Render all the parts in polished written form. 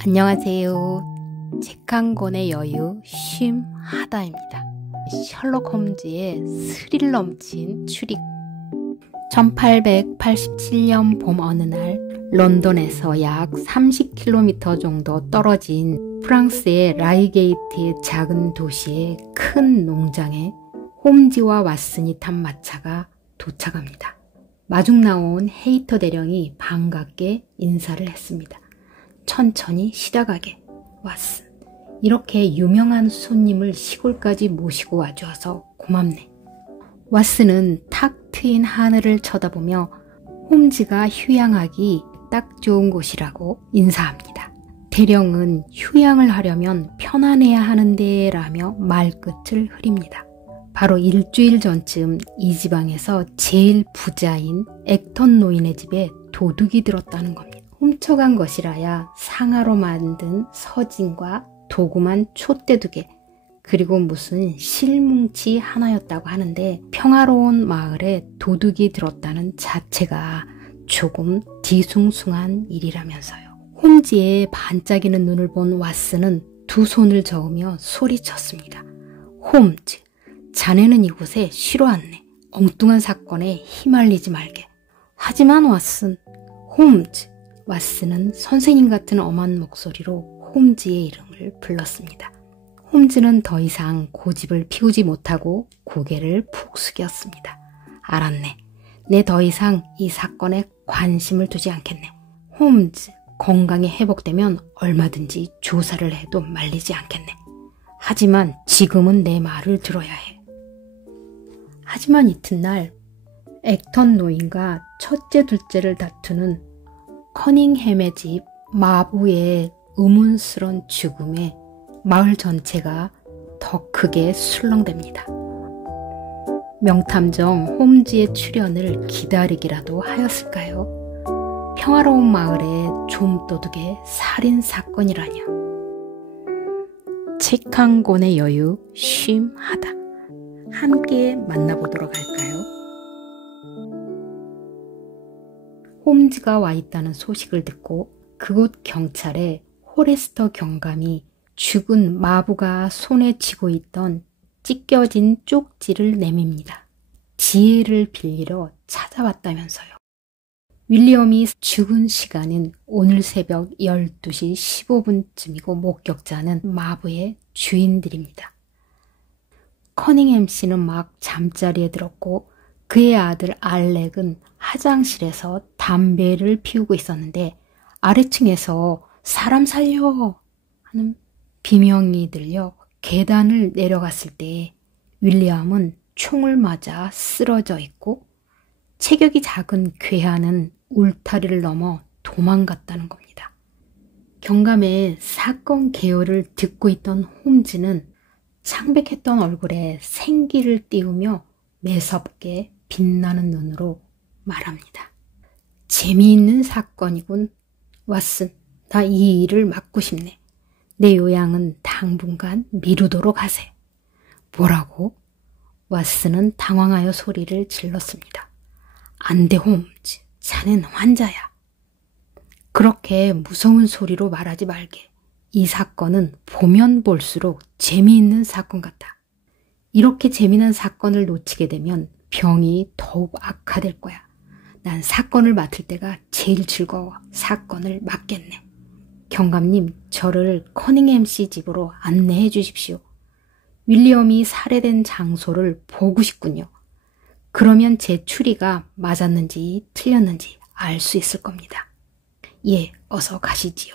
안녕하세요. 책 한 권의 여유 쉼하다입니다. 셜록 홈즈의 스릴 넘친 추리. 1887년 봄 어느 날 런던에서 약 30km 정도 떨어진 프랑스의 라이게이트의 작은 도시의 큰 농장에 홈즈와 왓슨이 탄 마차가 도착합니다. 마중 나온 헤이터 대령이 반갑게 인사를 했습니다. 천천히 시다가게, 왓슨. 이렇게 유명한 손님을 시골까지 모시고 와주어서 고맙네. 왓슨은 탁 트인 하늘을 쳐다보며 홈즈가 휴양하기 딱 좋은 곳이라고 인사합니다. 대령은 휴양을 하려면 편안해야 하는데 라며 말끝을 흐립니다. 바로 일주일 전쯤 이 지방에서 제일 부자인 액턴 노인의 집에 도둑이 들었다는 겁니다. 훔쳐간 것이라야 상아로 만든 서진과 도구만 촛대 2개, 그리고 무슨 실뭉치 하나였다고 하는데 평화로운 마을에 도둑이 들었다는 자체가 조금 뒤숭숭한 일이라면서요. 홈즈의 반짝이는 눈을 본 왓슨은 두 손을 저으며 소리쳤습니다. 홈즈, 자네는 이곳에 쉬러 왔네. 엉뚱한 사건에 휘말리지 말게. 하지만 왓슨, 홈즈. 왓슨은 선생님 같은 엄한 목소리로 홈즈의 이름을 불렀습니다. 홈즈는 더 이상 고집을 피우지 못하고 고개를 푹 숙였습니다. 알았네. 내 더 이상 이 사건에 관심을 두지 않겠네. 홈즈, 건강이 회복되면 얼마든지 조사를 해도 말리지 않겠네. 하지만 지금은 내 말을 들어야 해. 하지만 이튿날 액턴 노인과 첫째 둘째를 다투는 커닝햄의 집 마부의 의문스런 죽음에 마을 전체가 더 크게 술렁댑니다. 명탐정 홈즈의 출연을 기다리기라도 하였을까요? 평화로운 마을에 좀도둑의 살인사건이라뇨. 책 한 권의 여유 쉼하다. 함께 만나보도록 할까요? 홈즈가 와 있다는 소식을 듣고 그곳 경찰에 호레스터 경감이 죽은 마부가 손에 쥐고 있던 찢겨진 쪽지를 내밉니다. 지혜를 빌리러 찾아왔다면서요. 윌리엄이 죽은 시간은 오늘 새벽 12시 15분쯤이고 목격자는 마부의 주인들입니다. 커닝햄 씨는 막 잠자리에 들었고 그의 아들 알렉은 화장실에서 담배를 피우고 있었는데 아래층에서 사람 살려 하는 비명이 들려 계단을 내려갔을 때 윌리엄은 총을 맞아 쓰러져 있고 체격이 작은 괴한은 울타리를 넘어 도망갔다는 겁니다. 경감의 사건 개요를 듣고 있던 홈즈는 창백했던 얼굴에 생기를 띄우며 매섭게 빛나는 눈으로 말합니다. 재미있는 사건이군. 왓슨, 나 이 일을 맡고 싶네. 내 요양은 당분간 미루도록 하세. 뭐라고? 왓슨은 당황하여 소리를 질렀습니다. 안 돼, 홈즈. 자넨 환자야. 그렇게 무서운 소리로 말하지 말게. 이 사건은 보면 볼수록 재미있는 사건 같아. 이렇게 재미난 사건을 놓치게 되면 병이 더욱 악화될 거야. 난 사건을 맡을 때가 제일 즐거워. 사건을 맡겠네. 경감님, 저를 커닝햄 씨 집으로 안내해 주십시오. 윌리엄이 살해된 장소를 보고 싶군요. 그러면 제 추리가 맞았는지 틀렸는지 알 수 있을 겁니다. 예, 어서 가시지요.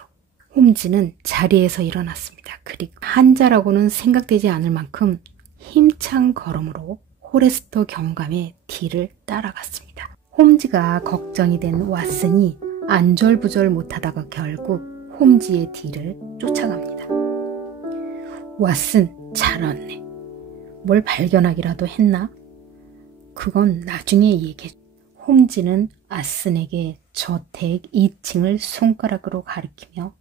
홈즈는 자리에서 일어났습니다. 그리고 환자라고는 생각되지 않을 만큼 힘찬 걸음으로 호레스터 경감의 뒤를 따라갔습니다. 홈즈가 걱정이 된 왓슨이 안절부절 못하다가 결국 홈즈의 뒤를 쫓아갑니다. 왓슨, 잘 왔네. 뭘 발견하기라도 했나? 그건 나중에 얘기해. 홈즈는 왓슨에게 저택 2층을 손가락으로 가리키며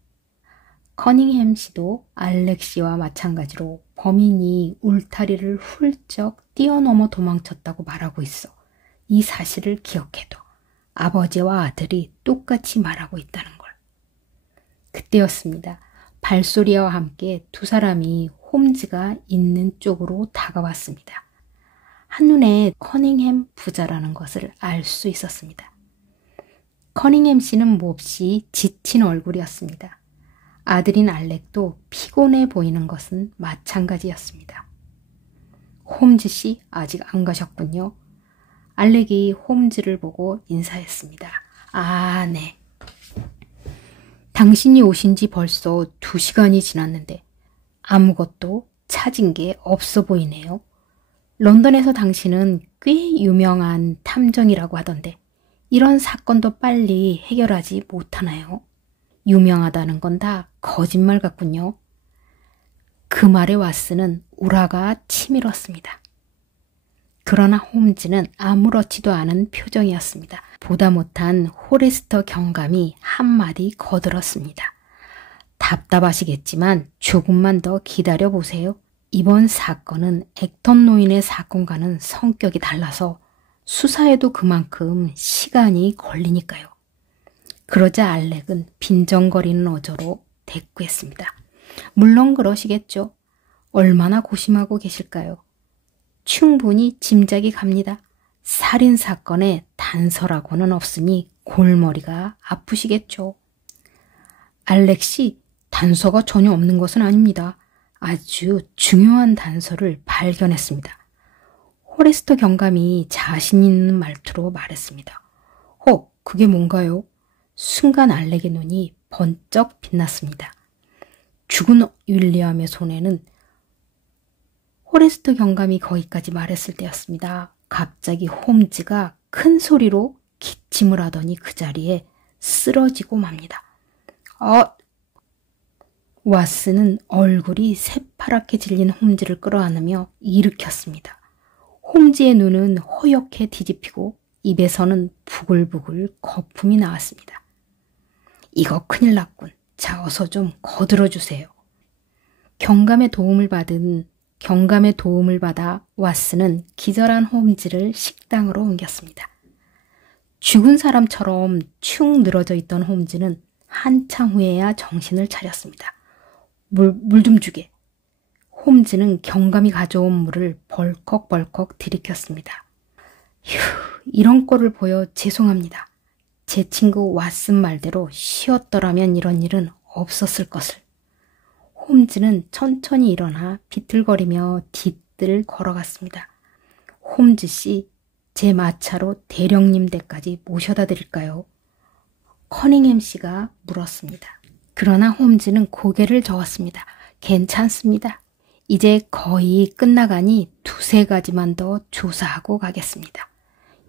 커닝햄 씨도 알렉 씨와 마찬가지로 범인이 울타리를 훌쩍 뛰어넘어 도망쳤다고 말하고 있어. 이 사실을 기억해둬. 아버지와 아들이 똑같이 말하고 있다는 걸. 그때였습니다. 발소리와 함께 두 사람이 홈즈가 있는 쪽으로 다가왔습니다. 한눈에 커닝햄 부자라는 것을 알 수 있었습니다. 커닝햄 씨는 몹시 지친 얼굴이었습니다. 아들인 알렉도 피곤해 보이는 것은 마찬가지였습니다. 홈즈 씨 아직 안 가셨군요. 알렉이 홈즈를 보고 인사했습니다. 아, 네. 당신이 오신 지 벌써 2시간이 지났는데 아무것도 찾은 게 없어 보이네요. 런던에서 당신은 꽤 유명한 탐정이라고 하던데 이런 사건도 빨리 해결하지 못하나요? 유명하다는 건 다 거짓말 같군요. 그 말에 왓슨은 우라가 치밀었습니다. 그러나 홈즈는 아무렇지도 않은 표정이었습니다. 보다 못한 호레스터 경감이 한마디 거들었습니다. 답답하시겠지만 조금만 더 기다려보세요. 이번 사건은 액턴 노인의 사건과는 성격이 달라서 수사에도 그만큼 시간이 걸리니까요. 그러자 알렉은 빈정거리는 어조로 대꾸했습니다. 물론 그러시겠죠. 얼마나 고심하고 계실까요? 충분히 짐작이 갑니다. 살인사건에 단서라고는 없으니 골머리가 아프시겠죠. 알렉씨, 단서가 전혀 없는 것은 아닙니다. 아주 중요한 단서를 발견했습니다. 호레스터 경감이 자신 있는 말투로 말했습니다. 그게 뭔가요? 순간 알렉의 눈이 번쩍 빛났습니다. 죽은 윌리엄의 손에는 호레스터 경감이 거기까지 말했을 때였습니다. 갑자기 홈즈가 큰 소리로 기침을 하더니 그 자리에 쓰러지고 맙니다. 왓슨은 얼굴이 새파랗게 질린 홈즈를 끌어안으며 일으켰습니다. 홈즈의 눈은 허옇게 뒤집히고 입에서는 부글부글 거품이 나왔습니다. 이거 큰일 났군. 자, 어서 좀 거들어주세요. 경감의 도움을 받아 왓슨은 기절한 홈즈를 식당으로 옮겼습니다. 죽은 사람처럼 축 늘어져 있던 홈즈는 한참 후에야 정신을 차렸습니다. 물 좀 주게. 홈즈는 경감이 가져온 물을 벌컥벌컥 들이켰습니다. 휴, 이런 꼴을 보여 죄송합니다. 제 친구 왓슨 말대로 쉬었더라면 이런 일은 없었을 것을. 홈즈는 천천히 일어나 비틀거리며 뒤뜰 걸어갔습니다. 홈즈 씨, 제 마차로 대령님 댁까지 모셔다 드릴까요? 커닝햄 씨가 물었습니다. 그러나 홈즈는 고개를 저었습니다. 괜찮습니다. 이제 거의 끝나가니 2-3가지만 더 조사하고 가겠습니다.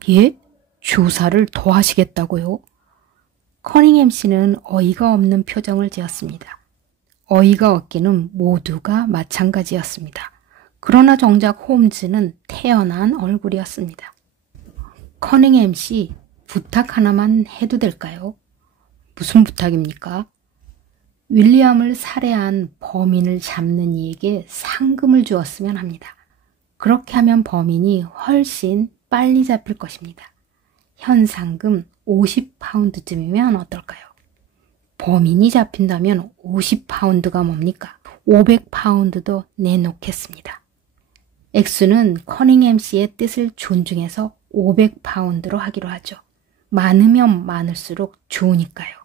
예? 조사를 더 하시겠다고요? 커닝햄 씨는 어이가 없는 표정을 지었습니다. 어이가 없기는 모두가 마찬가지였습니다. 그러나 정작 홈즈는 태연한 얼굴이었습니다. 커닝햄 씨, 부탁 하나만 해도 될까요? 무슨 부탁입니까? 윌리엄을 살해한 범인을 잡는 이에게 상금을 주었으면 합니다. 그렇게 하면 범인이 훨씬 빨리 잡힐 것입니다. 현 상금 50파운드쯤이면 어떨까요? 범인이 잡힌다면 50파운드가 뭡니까? 500파운드도 내놓겠습니다. 액수는 커닝햄 씨의 뜻을 존중해서 500파운드로 하기로 하죠. 많으면 많을수록 좋으니까요.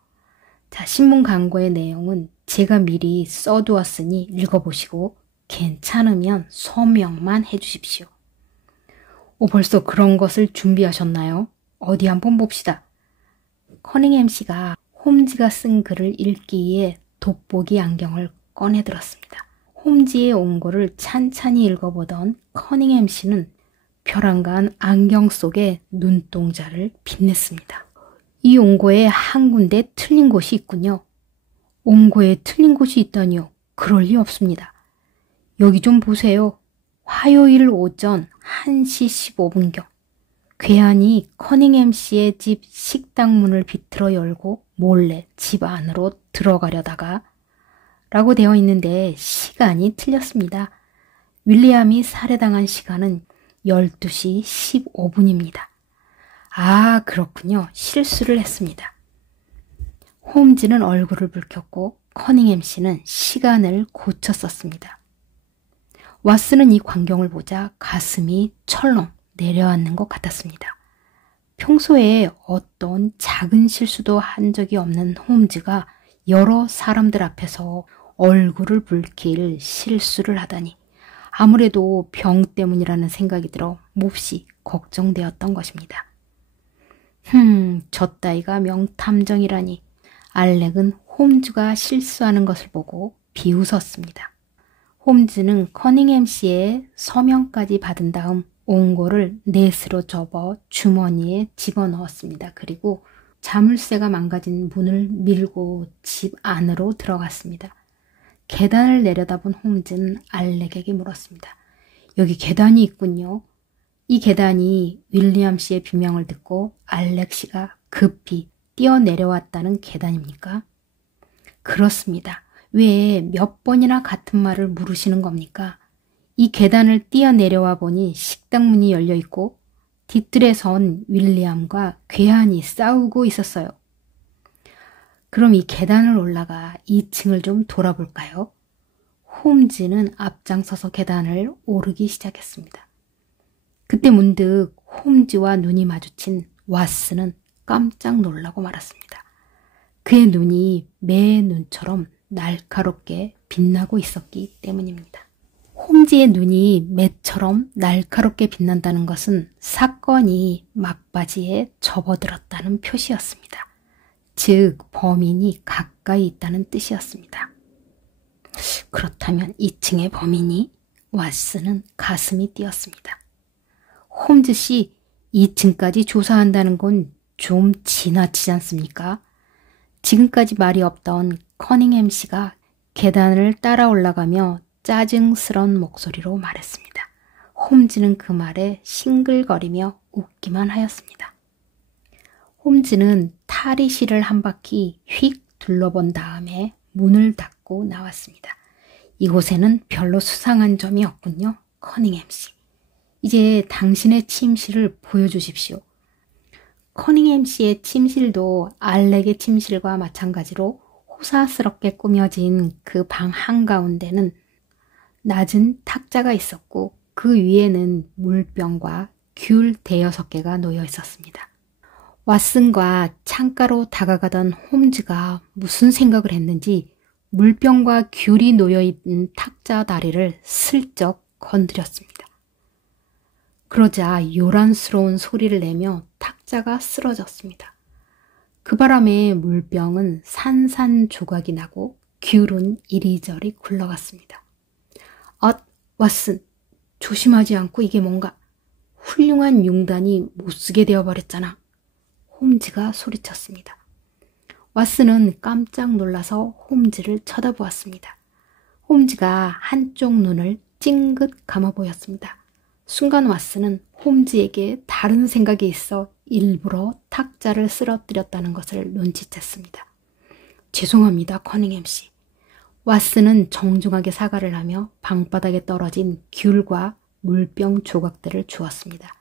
자, 신문 광고의 내용은 제가 미리 써두었으니 읽어보시고 괜찮으면 서명만 해주십시오. 벌써 그런 것을 준비하셨나요? 어디 한번 봅시다. 커닝햄 씨가 홈즈가 쓴 글을 읽기 위해 돋보기 안경을 꺼내 들었습니다. 홈즈의 원고를 찬찬히 읽어보던 커닝햄 씨는 벼랑간 안경 속에 눈동자를 빛냈습니다. 이 원고에 한 군데 틀린 곳이 있군요. 원고에 틀린 곳이 있다니요. 그럴 리 없습니다. 여기 좀 보세요. 화요일 오전 1시 15분경 괴한이 커닝햄 씨의 집 식당 문을 비틀어 열고 몰래 집 안으로 들어가려다가 라고 되어 있는데 시간이 틀렸습니다. 윌리엄이 살해당한 시간은 12시 15분입니다. 아, 그렇군요. 실수를 했습니다. 홈즈는 얼굴을 붉혔고 커닝햄 씨는 시간을 고쳐 썼습니다. 왓슨은 이 광경을 보자 가슴이 철렁 내려앉는 것 같았습니다. 평소에 어떤 작은 실수도 한 적이 없는 홈즈가 여러 사람들 앞에서 얼굴을 붉힐 실수를 하다니 아무래도 병 때문이라는 생각이 들어 몹시 걱정되었던 것입니다. 저 따위가 명탐정이라니. 알렉은 홈즈가 실수하는 것을 보고 비웃었습니다. 홈즈는 커닝햄 씨의 서명까지 받은 다음 옹고를 넷으로 접어 주머니에 집어넣었습니다. 그리고 자물쇠가 망가진 문을 밀고 집 안으로 들어갔습니다. 계단을 내려다본 홈즈는 알렉에게 물었습니다. 여기 계단이 있군요. 이 계단이 윌리엄 씨의 비명을 듣고 알렉 씨가 급히 뛰어내려왔다는 계단입니까? 그렇습니다. 왜 몇 번이나 같은 말을 물으시는 겁니까? 이 계단을 뛰어내려와 보니 식당 문이 열려 있고 뒤뜰에선 윌리엄과 괴한이 싸우고 있었어요. 그럼 이 계단을 올라가 2층을 좀 돌아볼까요? 홈즈는 앞장서서 계단을 오르기 시작했습니다. 그때 문득 홈즈와 눈이 마주친 왓슨은 깜짝 놀라고 말았습니다. 그의 눈이 매의 눈처럼 날카롭게 빛나고 있었기 때문입니다. 홈즈의 눈이 매처럼 날카롭게 빛난다는 것은 사건이 막바지에 접어들었다는 표시였습니다. 즉, 범인이 가까이 있다는 뜻이었습니다. 그렇다면 2층의 범인이? 왓슨은 가슴이 뛰었습니다. 홈즈 씨, 2층까지 조사한다는 건 좀 지나치지 않습니까? 지금까지 말이 없던 커닝햄 씨가 계단을 따라 올라가며 짜증스런 목소리로 말했습니다. 홈즈는 그 말에 싱글거리며 웃기만 하였습니다. 홈즈는 탈의실을 한 바퀴 휙 둘러본 다음에 문을 닫고 나왔습니다. 이곳에는 별로 수상한 점이 없군요. 커닝햄 씨. 이제 당신의 침실을 보여주십시오. 커닝햄 씨의 침실도 알렉의 침실과 마찬가지로 호사스럽게 꾸며진 그 방 한가운데는 낮은 탁자가 있었고 그 위에는 물병과 귤 대여섯 개가 놓여 있었습니다. 왓슨과 창가로 다가가던 홈즈가 무슨 생각을 했는지 물병과 귤이 놓여있는 탁자 다리를 슬쩍 건드렸습니다. 그러자 요란스러운 소리를 내며 탁자가 쓰러졌습니다. 그 바람에 물병은 산산조각이 나고 귤은 이리저리 굴러갔습니다. 왓슨, 조심하지 않고 이게 뭔가 훌륭한 융단이 못쓰게 되어버렸잖아. 홈즈가 소리쳤습니다. 왓슨은 깜짝 놀라서 홈즈를 쳐다보았습니다. 홈즈가 한쪽 눈을 찡긋 감아 보였습니다. 순간 왓슨은 홈즈에게 다른 생각이 있어 일부러 탁자를 쓰러뜨렸다는 것을 눈치챘습니다. 죄송합니다, 커닝햄 씨. 왓슨은 정중하게 사과를 하며 방바닥에 떨어진 귤과 물병 조각들을 주었습니다.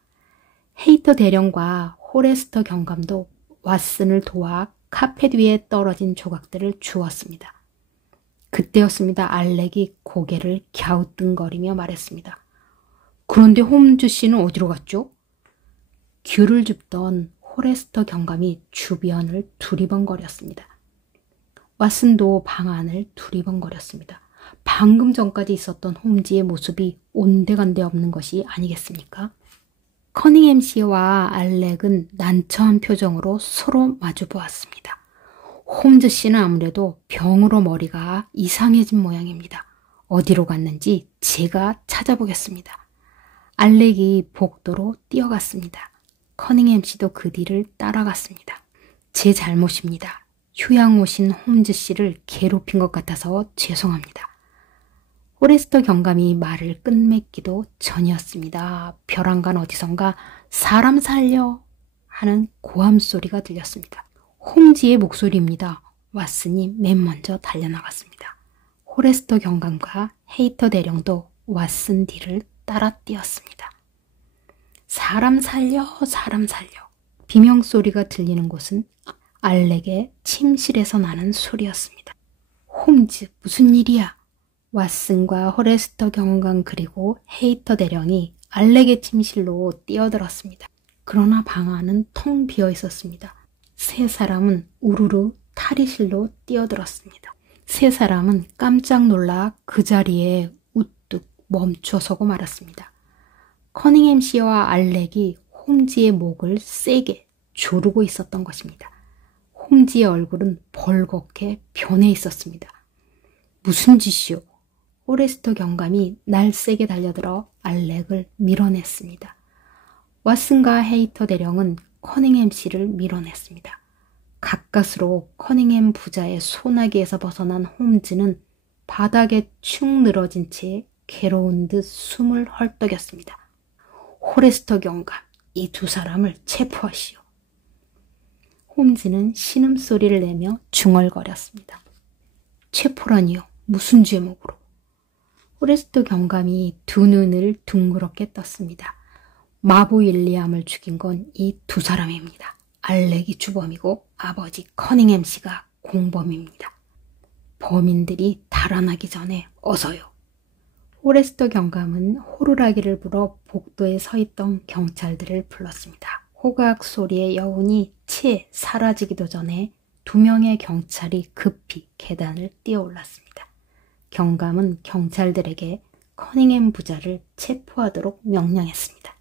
헤이터 대령과 호레스터 경감도 왓슨을 도와 카펫 위에 떨어진 조각들을 주었습니다. 그때였습니다. 알렉이 고개를 갸우뚱거리며 말했습니다. 그런데 홈즈 씨는 어디로 갔죠? 귤을 줍던 호레스터 경감이 주변을 두리번거렸습니다. 왓슨도 방 안을 두리번거렸습니다. 방금 전까지 있었던 홈즈의 모습이 온데간데 없는 것이 아니겠습니까? 커닝햄 씨와 알렉은 난처한 표정으로 서로 마주보았습니다. 홈즈 씨는 아무래도 병으로 머리가 이상해진 모양입니다. 어디로 갔는지 제가 찾아보겠습니다. 알렉이 복도로 뛰어갔습니다. 커닝햄 씨도 그 뒤를 따라갔습니다. 제 잘못입니다. 휴양 오신 홈즈 씨를 괴롭힌 것 같아서 죄송합니다. 호레스터 경감이 말을 끝맺기도 전이었습니다. 벼랑간 어디선가 사람 살려 하는 고함 소리가 들렸습니다. 홈즈의 목소리입니다. 왓슨이 맨 먼저 달려나갔습니다. 호레스터 경감과 헤이터 대령도 왓슨 뒤를 따라 뛰었습니다. 사람 살려, 사람 살려. 비명소리가 들리는 곳은 알렉의 침실에서 나는 소리였습니다. 홈즈, 무슨 일이야? 왓슨과 호레스터 경감 그리고 헤이터 대령이 알렉의 침실로 뛰어들었습니다. 그러나 방 안은 텅 비어 있었습니다. 세 사람은 우르르 탈의실로 뛰어들었습니다. 세 사람은 깜짝 놀라 그 자리에 우뚝 멈춰서고 말았습니다. 커닝햄 씨와 알렉이 홈즈의 목을 세게 조르고 있었던 것입니다. 홈즈의 얼굴은 벌겋게 변해 있었습니다. 무슨 짓이오? 호레스터 경감이 날세게 달려들어 알렉을 밀어냈습니다. 왓슨과 헤이터 대령은 커닝햄 씨를 밀어냈습니다. 가까스로 커닝햄 부자의 소나기에서 벗어난 홈즈는 바닥에 축 늘어진 채 괴로운 듯 숨을 헐떡였습니다. 호레스터 경감, 이 두 사람을 체포하시오. 홈즈는 신음소리를 내며 중얼거렸습니다. 체포라니요? 무슨 제목으로? 호레스터 경감이 두 눈을 둥그렇게 떴습니다. 마부 윌리엄을 죽인 건 이 두 사람입니다. 알렉이 주범이고 아버지 커닝햄 씨가 공범입니다. 범인들이 달아나기 전에 어서요. 호레스터 경감은 호루라기를 불어 복도에 서 있던 경찰들을 불렀습니다. 호각 소리의 여운이 채 사라지기도 전에 두 명의 경찰이 급히 계단을 뛰어올랐습니다. 경감은 경찰들에게 커닝햄 부자를 체포하도록 명령했습니다.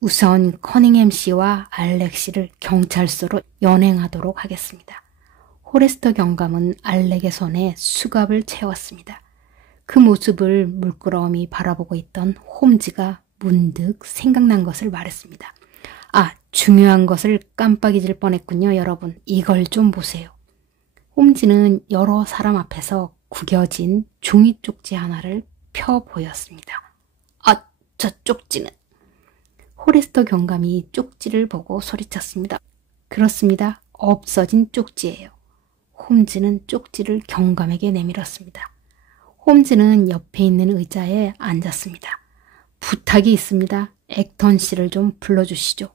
우선 커닝햄 씨와 알렉 씨를 경찰서로 연행하도록 하겠습니다. 호레스터 경감은 알렉의 손에 수갑을 채웠습니다. 그 모습을 물끄러미 바라보고 있던 홈즈가 문득 생각난 것을 말했습니다. 아, 중요한 것을 깜빡 잊을 뻔했군요, 여러분. 이걸 좀 보세요. 홈즈는 여러 사람 앞에서 구겨진 종이 쪽지 하나를 펴 보였습니다. 아, 저 쪽지는? 호레스터 경감이 쪽지를 보고 소리쳤습니다. 그렇습니다. 없어진 쪽지예요. 홈즈는 쪽지를 경감에게 내밀었습니다. 홈즈는 옆에 있는 의자에 앉았습니다. 부탁이 있습니다. 액턴 씨를 좀 불러주시죠.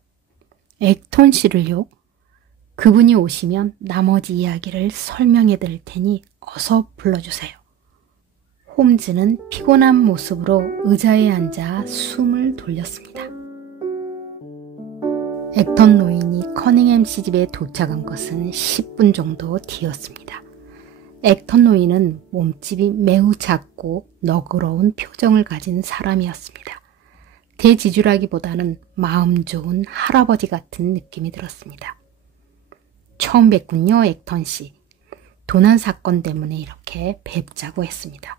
액턴 씨를요? 그분이 오시면 나머지 이야기를 설명해 드릴 테니 어서 불러주세요. 홈즈는 피곤한 모습으로 의자에 앉아 숨을 돌렸습니다. 액턴 노인이 커닝햄 씨 집에 도착한 것은 10분 정도 뒤였습니다. 액턴 노인은 몸집이 매우 작고 너그러운 표정을 가진 사람이었습니다. 대지주라기보다는 마음 좋은 할아버지 같은 느낌이 들었습니다. 처음 뵙군요, 액턴 씨. 도난 사건 때문에 이렇게 뵙자고 했습니다.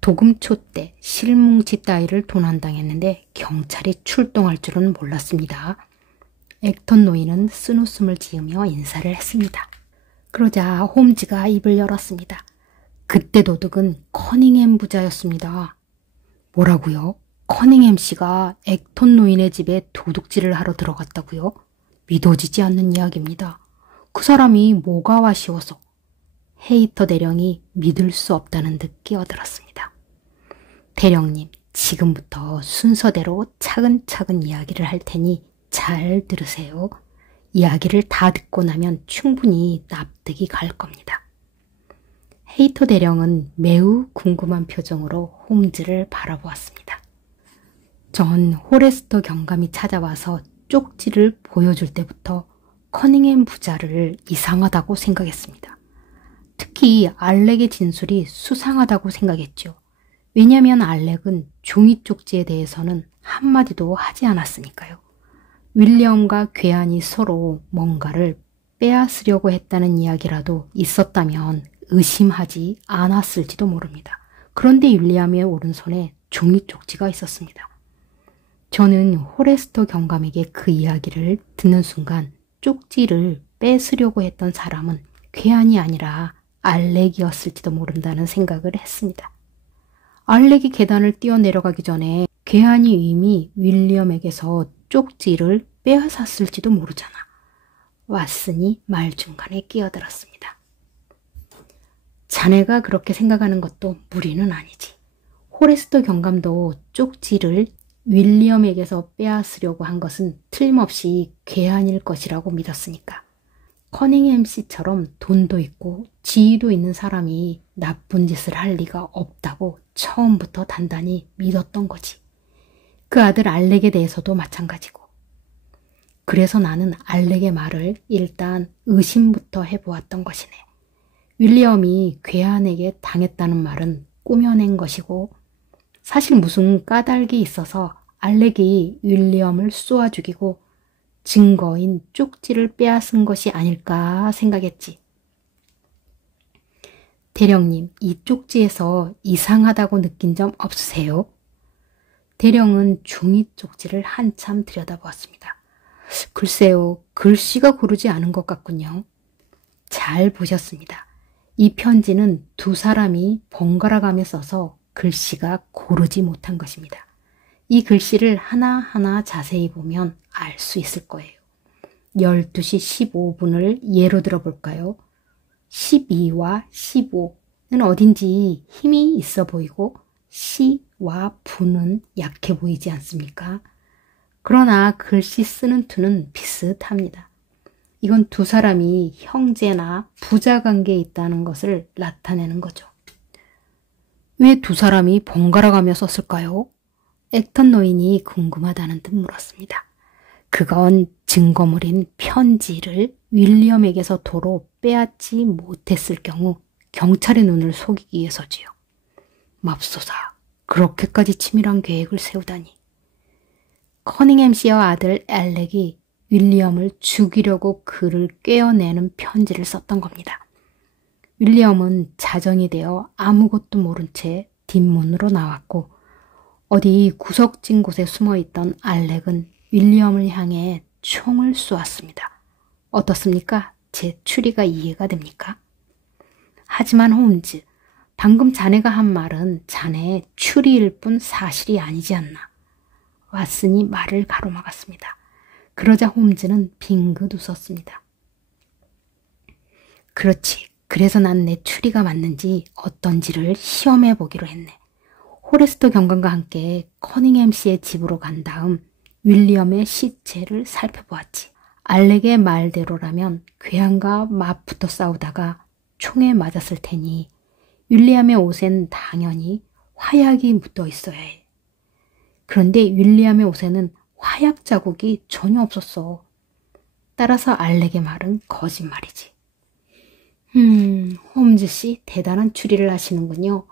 도금초 때 실뭉치 따위를 도난당했는데 경찰이 출동할 줄은 몰랐습니다. 액턴 노인은 쓴웃음을 지으며 인사를 했습니다. 그러자 홈즈가 입을 열었습니다. 그때 도둑은 커닝햄 부자였습니다. 뭐라고요? 커닝햄 씨가 액턴 노인의 집에 도둑질을 하러 들어갔다고요? 믿어지지 않는 이야기입니다. 그 사람이 뭐가 아쉬워서? 헤이터 대령이 믿을 수 없다는 듯 끼어들었습니다. 대령님, 지금부터 순서대로 차근차근 이야기를 할 테니 잘 들으세요. 이야기를 다 듣고 나면 충분히 납득이 갈 겁니다. 헤이터 대령은 매우 궁금한 표정으로 홈즈를 바라보았습니다. 전 호레스터 경감이 찾아와서 쪽지를 보여줄 때부터 커닝햄 부자를 이상하다고 생각했습니다. 특히 알렉의 진술이 수상하다고 생각했죠. 왜냐하면 알렉은 종이 쪽지에 대해서는 한마디도 하지 않았으니까요. 윌리엄과 괴한이 서로 뭔가를 빼앗으려고 했다는 이야기라도 있었다면 의심하지 않았을지도 모릅니다. 그런데 윌리엄의 오른손에 종이 쪽지가 있었습니다. 저는 호레스터 경감에게 그 이야기를 듣는 순간 쪽지를 뺏으려고 했던 사람은 괴한이 아니라 알렉이었을지도 모른다는 생각을 했습니다. 알렉이 계단을 뛰어내려가기 전에 괴한이 이미 윌리엄에게서 쪽지를 빼앗았을지도 모르잖아. 왓슨이 말 중간에 끼어들었습니다. 자네가 그렇게 생각하는 것도 무리는 아니지. 호레스터 경감도 쪽지를 윌리엄에게서 빼앗으려고 한 것은 틀림없이 괴한일 것이라고 믿었으니까. 커닝햄 씨처럼 돈도 있고 지위도 있는 사람이 나쁜 짓을 할 리가 없다고 처음부터 단단히 믿었던 거지. 그 아들 알렉에 대해서도 마찬가지고. 그래서 나는 알렉의 말을 일단 의심부터 해보았던 것이네. 윌리엄이 괴한에게 당했다는 말은 꾸며낸 것이고 사실 무슨 까닭이 있어서 알렉이 윌리엄을 쏘아 죽이고 증거인 쪽지를 빼앗은 것이 아닐까 생각했지. 대령님, 이 쪽지에서 이상하다고 느낀 점 없으세요? 대령은 종이 쪽지를 한참 들여다보았습니다. 글쎄요, 글씨가 고르지 않은 것 같군요. 잘 보셨습니다. 이 편지는 두 사람이 번갈아가며 써서 글씨가 고르지 못한 것입니다. 이 글씨를 하나하나 자세히 보면 알 수 있을 거예요. 12시 15분을 예로 들어볼까요? 12와 15는 어딘지 힘이 있어 보이고 시와 부는 약해 보이지 않습니까? 그러나 글씨 쓰는 투는 비슷합니다. 이건 두 사람이 형제나 부자 관계에 있다는 것을 나타내는 거죠. 왜 두 사람이 번갈아가며 썼을까요? 액턴 노인이 궁금하다는 듯 물었습니다. 그건 증거물인 편지를 윌리엄에게서 도로 빼앗지 못했을 경우 경찰의 눈을 속이기 위해서지요. 맙소사, 그렇게까지 치밀한 계획을 세우다니. 커닝햄 씨와 아들 알렉이 윌리엄을 죽이려고 그를 꿰어내는 편지를 썼던 겁니다. 윌리엄은 자정이 되어 아무것도 모른 채 뒷문으로 나왔고 어디 구석진 곳에 숨어있던 알렉은 윌리엄을 향해 총을 쏘았습니다. 어떻습니까? 제 추리가 이해가 됩니까? 하지만 홈즈, 방금 자네가 한 말은 자네의 추리일 뿐 사실이 아니지 않나. 왓슨이 말을 가로막았습니다. 그러자 홈즈는 빙긋 웃었습니다. 그렇지. 그래서 난 내 추리가 맞는지 어떤지를 시험해 보기로 했네. 호레스터 경관과 함께 커닝햄 씨의 집으로 간 다음 윌리엄의 시체를 살펴보았지. 알렉의 말대로라면 괴한과 맞붙어 싸우다가 총에 맞았을 테니 윌리엄의 옷엔 당연히 화약이 묻어 있어야 해. 그런데 윌리엄의 옷에는 화약 자국이 전혀 없었어. 따라서 알렉의 말은 거짓말이지. 홈즈 씨 대단한 추리를 하시는군요.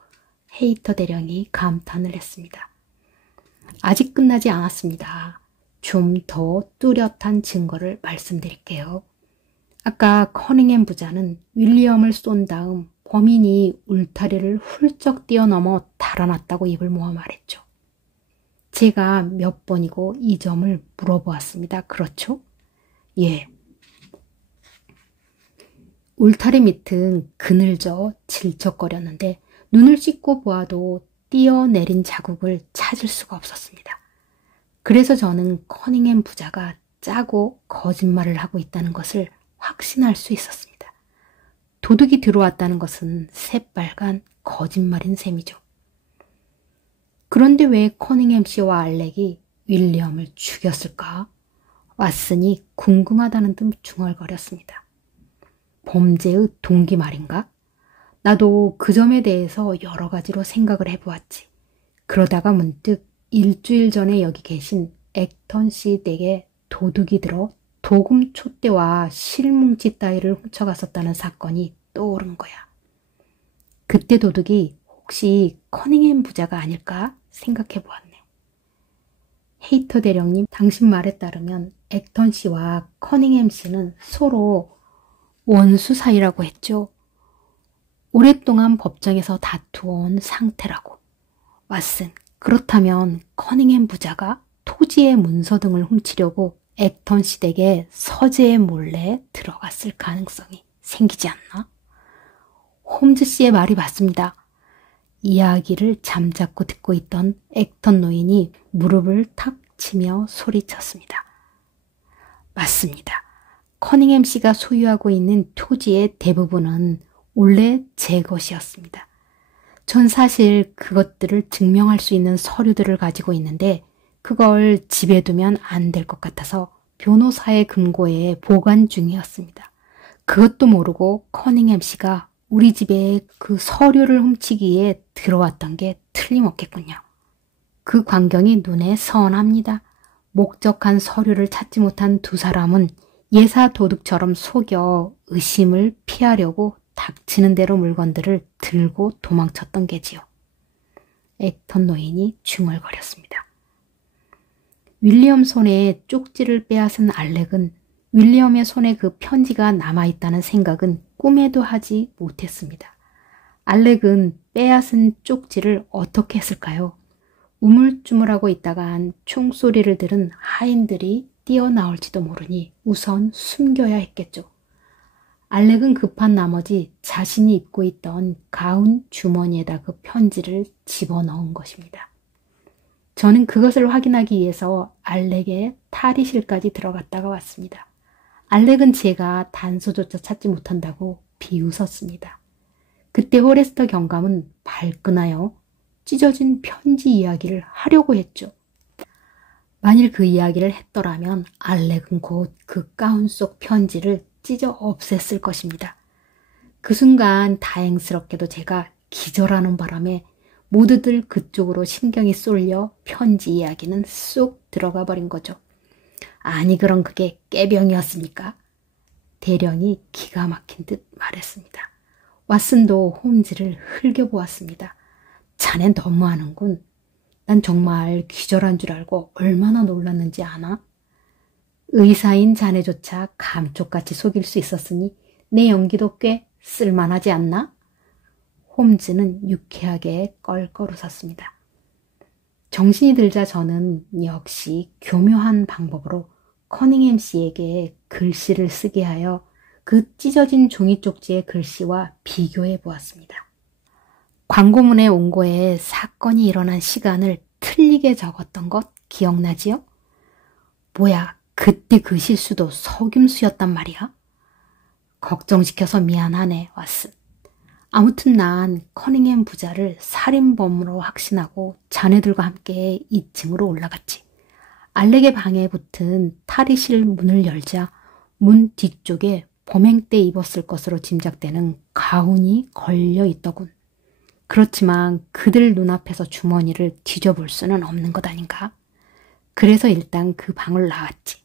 헤이터 대령이 감탄을 했습니다. 아직 끝나지 않았습니다. 좀 더 뚜렷한 증거를 말씀드릴게요. 아까 커닝햄 부자는 윌리엄을 쏜 다음 범인이 울타리를 훌쩍 뛰어넘어 달아났다고 입을 모아 말했죠. 제가 몇 번이고 이 점을 물어보았습니다. 그렇죠? 예. 울타리 밑은 그늘져 질척거렸는데 눈을 씻고 보아도 뛰어내린 자국을 찾을 수가 없었습니다. 그래서 저는 커닝햄 부자가 짜고 거짓말을 하고 있다는 것을 확신할 수 있었습니다. 도둑이 들어왔다는 것은 새빨간 거짓말인 셈이죠. 그런데 왜 커닝햄 씨와 알렉이 윌리엄을 죽였을까? 왓슨이 궁금하다는 듯 중얼거렸습니다. 범죄의 동기 말인가? 나도 그 점에 대해서 여러 가지로 생각을 해보았지. 그러다가 문득 일주일 전에 여기 계신 액턴 씨 댁에 도둑이 들어 도금 촛대와 실뭉치 따위를 훔쳐갔었다는 사건이 떠오른 거야. 그때 도둑이 혹시 커닝햄 부자가 아닐까 생각해 보았네. 헤이터 대령님, 당신 말에 따르면 액턴 씨와 커닝햄 씨는 서로 원수 사이라고 했죠. 오랫동안 법정에서 다투어온 상태라고. 왓슨, 그렇다면 커닝햄 부자가 토지의 문서 등을 훔치려고 액턴 씨 댁에 서재에 몰래 들어갔을 가능성이 생기지 않나? 홈즈 씨의 말이 맞습니다. 이야기를 잠자코 듣고 있던 액턴 노인이 무릎을 탁 치며 소리쳤습니다. 맞습니다. 커닝햄 씨가 소유하고 있는 토지의 대부분은 원래 제 것이었습니다. 전 사실 그것들을 증명할 수 있는 서류들을 가지고 있는데 그걸 집에 두면 안 될 것 같아서 변호사의 금고에 보관 중이었습니다. 그것도 모르고 커닝햄 씨가 우리 집에 그 서류를 훔치기 위해 들어왔던 게 틀림없겠군요. 그 광경이 눈에 선합니다. 목적한 서류를 찾지 못한 두 사람은 예사 도둑처럼 속여 의심을 피하려고 닥치는 대로 물건들을 들고 도망쳤던 게지요. 액턴 노인이 중얼거렸습니다. 윌리엄 손에 쪽지를 빼앗은 알렉은 윌리엄의 손에 그 편지가 남아있다는 생각은 꿈에도 하지 못했습니다. 알렉은 빼앗은 쪽지를 어떻게 했을까요? 우물쭈물하고 있다간 총소리를 들은 하인들이 뛰어나올지도 모르니 우선 숨겨야 했겠죠. 알렉은 급한 나머지 자신이 입고 있던 가운 주머니에다 그 편지를 집어넣은 것입니다. 저는 그것을 확인하기 위해서 알렉의 탈의실까지 들어갔다가 왔습니다. 알렉은 제가 단서조차 찾지 못한다고 비웃었습니다. 그때 호레스터 경감은 발끈하여 찢어진 편지 이야기를 하려고 했죠. 만일 그 이야기를 했더라면 알렉은 곧 그 가운 속 편지를 찢어 없앴을 것입니다. 그 순간 다행스럽게도 제가 기절하는 바람에 모두들 그쪽으로 신경이 쏠려 편지 이야기는 쏙 들어가 버린 거죠. 아니 그럼 그게 깨병이었습니까? 대령이 기가 막힌 듯 말했습니다. 왓슨도 홈즈를 흘겨보았습니다. 자넨 너무하는군. 난 정말 기절한 줄 알고 얼마나 놀랐는지 아나? 의사인 자네조차 감쪽같이 속일 수 있었으니 내 연기도 꽤 쓸만하지 않나? 홈즈는 유쾌하게 껄껄 웃었습니다. 정신이 들자 저는 역시 교묘한 방법으로 커닝햄 씨에게 글씨를 쓰게 하여 그 찢어진 종이 쪽지의 글씨와 비교해 보았습니다. 광고문의 원고에 사건이 일어난 시간을 틀리게 적었던 것 기억나지요? 뭐야, 그때 그 실수도 속임수였단 말이야? 걱정시켜서 미안하네, 왓슨. 아무튼 난 커닝햄 부자를 살인범으로 확신하고 자네들과 함께 2층으로 올라갔지. 알렉의 방에 붙은 탈의실 문을 열자 문 뒤쪽에 범행 때 입었을 것으로 짐작되는 가운이 걸려 있더군. 그렇지만 그들 눈앞에서 주머니를 뒤져볼 수는 없는 것 아닌가? 그래서 일단 그 방을 나왔지.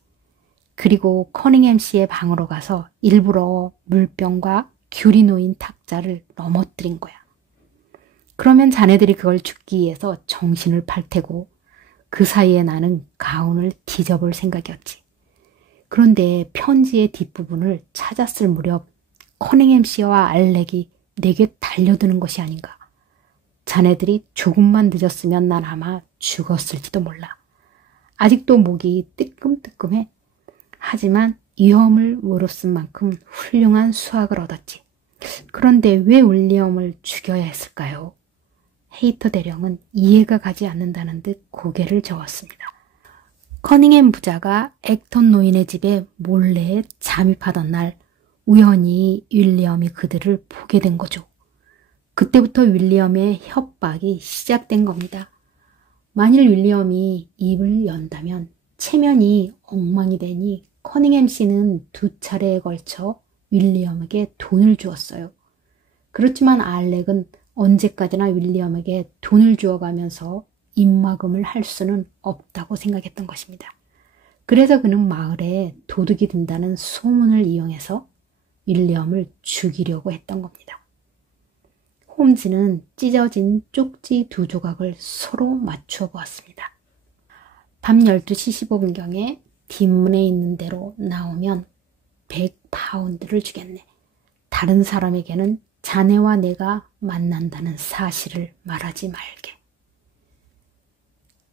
그리고 커닝햄 씨의 방으로 가서 일부러 물병과 귤이 놓인 탁자를 넘어뜨린 거야. 그러면 자네들이 그걸 줍기 위해서 정신을 팔 테고 그 사이에 나는 가운을 뒤져볼 생각이었지. 그런데 편지의 뒷부분을 찾았을 무렵 커닝햄 씨와 알렉이 내게 달려드는 것이 아닌가. 자네들이 조금만 늦었으면 난 아마 죽었을지도 몰라. 아직도 목이 뜨끔뜨끔해. 하지만 위험을 무릅쓴 만큼 훌륭한 수학을 얻었지. 그런데 왜 윌리엄을 죽여야 했을까요? 헤이터 대령은 이해가 가지 않는다는 듯 고개를 저었습니다. 커닝햄 부자가 액턴 노인의 집에 몰래 잠입하던 날 우연히 윌리엄이 그들을 보게 된 거죠. 그때부터 윌리엄의 협박이 시작된 겁니다. 만일 윌리엄이 입을 연다면 체면이 엉망이 되니 커닝햄 씨는 2차례에 걸쳐 윌리엄에게 돈을 주었어요. 그렇지만 알렉은 언제까지나 윌리엄에게 돈을 주어가면서 입막음을 할 수는 없다고 생각했던 것입니다. 그래서 그는 마을에 도둑이 든다는 소문을 이용해서 윌리엄을 죽이려고 했던 겁니다. 홈즈는 찢어진 쪽지 2조각을 서로 맞추어 보았습니다. 밤 12시 15분경에 뒷문에 있는 대로 나오면 100파운드를 주겠네. 다른 사람에게는 자네와 내가 만난다는 사실을 말하지 말게.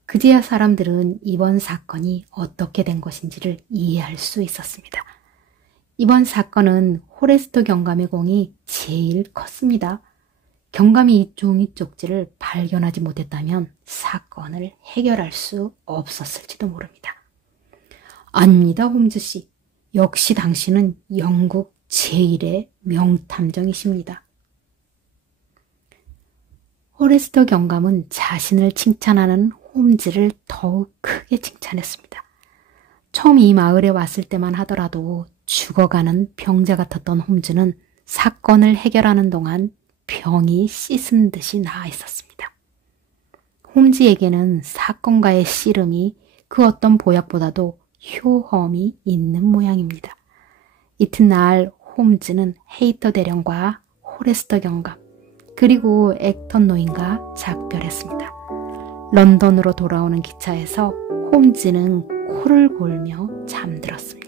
그제야 사람들은 이번 사건이 어떻게 된 것인지를 이해할 수 있었습니다. 이번 사건은 호레스터 경감의 공이 제일 컸습니다. 경감이 이 종이 쪽지를 발견하지 못했다면 사건을 해결할 수 없었을지도 모릅니다. 아닙니다, 홈즈 씨. 역시 당신은 영국 제1의 명탐정이십니다. 호레스터 경감은 자신을 칭찬하는 홈즈를 더욱 크게 칭찬했습니다. 처음 이 마을에 왔을 때만 하더라도 죽어가는 병자 같았던 홈즈는 사건을 해결하는 동안 병이 씻은 듯이 나아 있었습니다. 홈즈에게는 사건과의 씨름이 그 어떤 보약보다도 효험이 있는 모양입니다. 이튿날 홈즈는 헤이터 대령과 호레스터 경감 그리고 액턴 노인과 작별했습니다. 런던으로 돌아오는 기차에서 홈즈는 코를 골며 잠들었습니다.